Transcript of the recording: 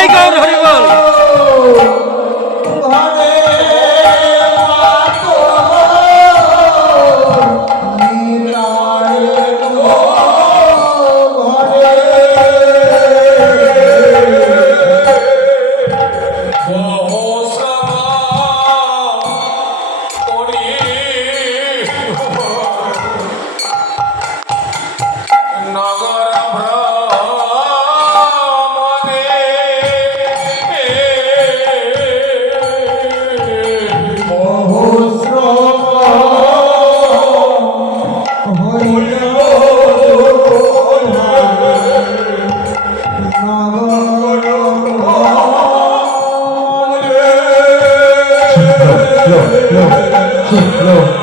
Take over. No, no, no.